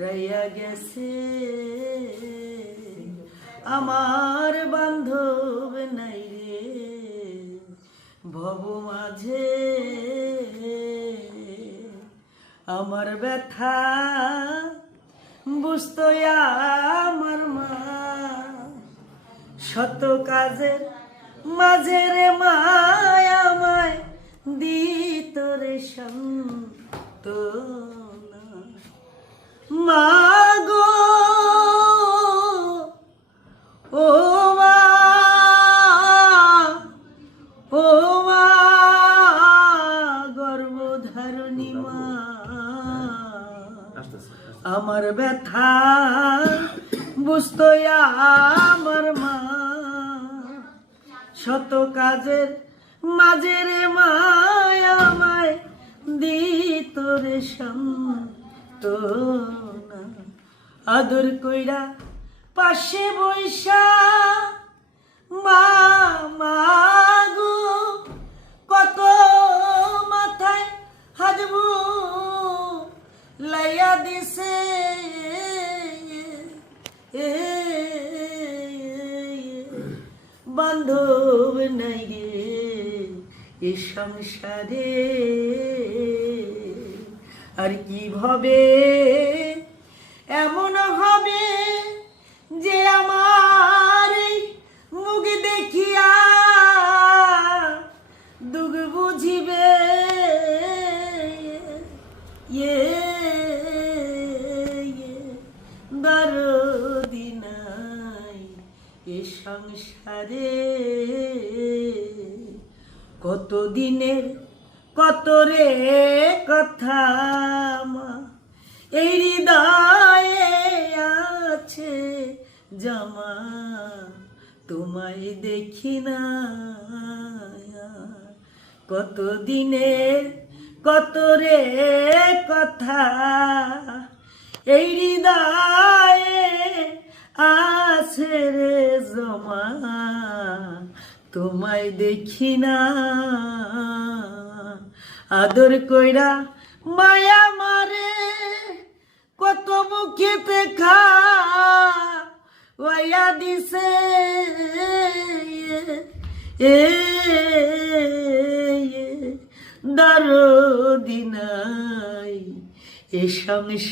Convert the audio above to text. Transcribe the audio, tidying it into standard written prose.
রাইয়া গেছে আমার বান্ধব নাই রে ভব মাঝে আমার ব্যথা বুঝতো আমার মা শত কাজের মাঝে রে মায় আমায় দিত রে সান্ত্বনা মা গো ও মা ও মা গর্ভধারণী মা আমার ব্যথা বুঝতো আমার মা শত কাজের মাঝে রে মায় আমায় দিত রে সান্ত্বনা আদর কইরা পাশে বৈশা মা মা গো কত মাথায় হাজব লাইয়া দিছে বান্ধব নাই রে এ সংসারে আর কি ভাবে এমন হবে যে আমার মুখ দেখিয়া দুঃখ বুঝিবে দরদি নাই এ সংসারে কত দিনের কত রে কথা মা এই হৃদয়ে আছে জমা তোমায় দেখি না কত দিনের কত রে কথা এই হৃদয়ে আছে রে জমা তোমায় দেখি না আদর কইরা মায়া মারে কত মুখেতে খা ওয়া দিছে দরদি নাই এ সংসার